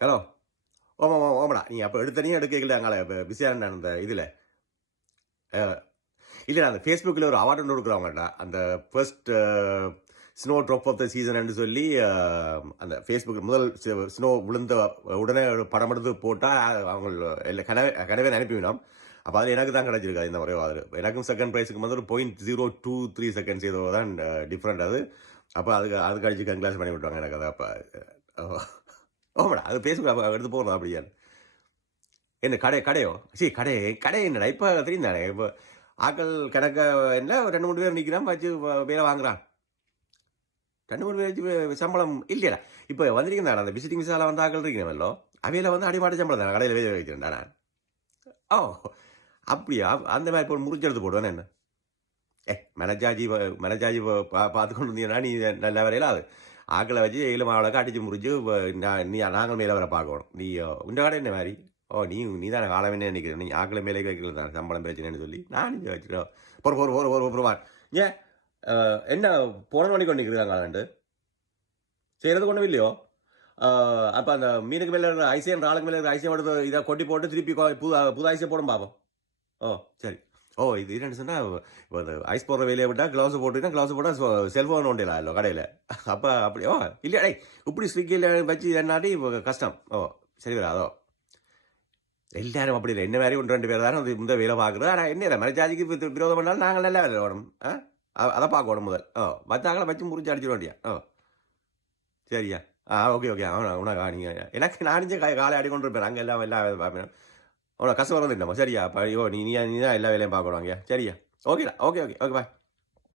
Hello. ஓமடா நீ அப்போ எடுத்தனையும் எடுக்கல அங்கே இப்போ பிஸியாக அந்த இதில் இல்லை அந்த ஃபேஸ்புக்கில் ஒரு அவார்டு ஒன்று கொடுக்குறவங்கடா அந்த first snowdrop of the season சொல்லி அந்த ஃபேஸ்புக் முதல் ஸ்னோ விழுந்த உடனே படம் எடுத்து போட்டால் அவங்க எல்லாம் கனவே அனுப்பிவிடும். அப்போ அதில் எனக்கு தான் கிடச்சிருக்காது இந்த முறை அது எனக்கும் செகண்ட் ப்ரைஸுக்கு வந்து ஒரு 0.023 செகண்ட்ஸ் ஏதோ தான் டிஃப்ரெண்ட் அது. அப்போ அதுக்கு அடிச்சு கன்க்ளாஸ் பண்ணி விட்டுவாங்க எனக்கு அதை. அப்போ ஓமடா அது ஃபேஸ்புக் அப்போ எடுத்து போகணும் அப்படியா என்ன கடையோ கடை என்னடா இப்போ தெரியும் தானே இப்போ ஆக்கள் கணக்க என்ன 2-3 பேர் நிற்கிறான் வச்சு வேலை வாங்குறான். 2-3 பேர் வச்சு சம்பளம் இல்லையா இப்போ வந்திருக்கேன் அந்த விசிட்டிங் விசாவில் வந்து ஆக்கள் இருக்கிறேன்லோ அவையில் வந்து அடிமாட்ட சம்பளம் தானே கடையில் வேலை வைக்கிறேன்டா நான். ஓ அப்படியா அந்த மாதிரி இப்போ முறிஞ்செடுத்து போடுவேன் என்ன மனஜாஜி பார்த்து கொண்டு இருந்தீங்கன்னா நீ நல்ல வரையில அது ஆக்களை வச்சு ஏழு மாவளக்கு அடிச்சு முறிஞ்சு நாங்கள் மேலே வர பார்க்கணும். நீ உண்ட கடை என்ன மாதிரி நீ தானே காலமே நினைக்கிறேன். நீ ஆக்களை மேலே வைக்கிறது தான் சம்பளம் பிரச்சனைன்னு சொல்லி நான் இங்கே வச்சுட்டோம் பொறுவான் ஏன் என்ன போன மணி கொண்டு நிற்கிறாங்க செய்கிறது கொண்டும் இல்லையோ. அப்போ அந்த மீனுக்கு மேலே இருக்கிற ஐசியன் ஆளுக்கு மேலே இருக்கிற ஐசியம் எடுத்து இதை கொட்டி போட்டு திருப்பி புது ஐசியை போடும் பார்ப்போம். ஓ சரி. ஓ இது என்னன்னு சொன்னால் இப்போ அந்த ஐஸ் போடுற வேலையை விட்டால் க்ளவுஸ் போட்டுக்கிட்டா க்ளவுஸ் போட்டால் செல்ஃபோன் ஒன்றிலாம் இல்லை கடையில். அப்போ அப்படி இல்லையா இப்படி ஸ்விக்கியில் வச்சு என்னாட்டி கஷ்டம். சரி வராதோ எல்லாரும் அப்படி இல்லை என்ன மாதிரி 1-2 பேர் தானே இந்த வேலை பார்க்குறது. ஆனால் என்ன மனஜாதிக்கு விரோதம் பண்ணாலும் நாங்கள் நல்லா வேலை வேணும். அதை பார்க்கணும் முதல். மற்றாங்களை வச்சு முறிஞ்சு அடிச்சிட வேண்டியா. சரியா ஓகே உனக்கா நீங்கள் எனக்கு நானிஞ்ச காலை அடி கொண்டு இருப்பேன் அங்கே எல்லாம் பார்ப்பேன். உனக்கு கஷ்டம் வரது இல்லைம்மா சரியா. அப்போ நீ தான் எல்லா வேலையும் பார்க்கணும் அங்கேயா சரியா. ஓகேடா ஓகே பாய்.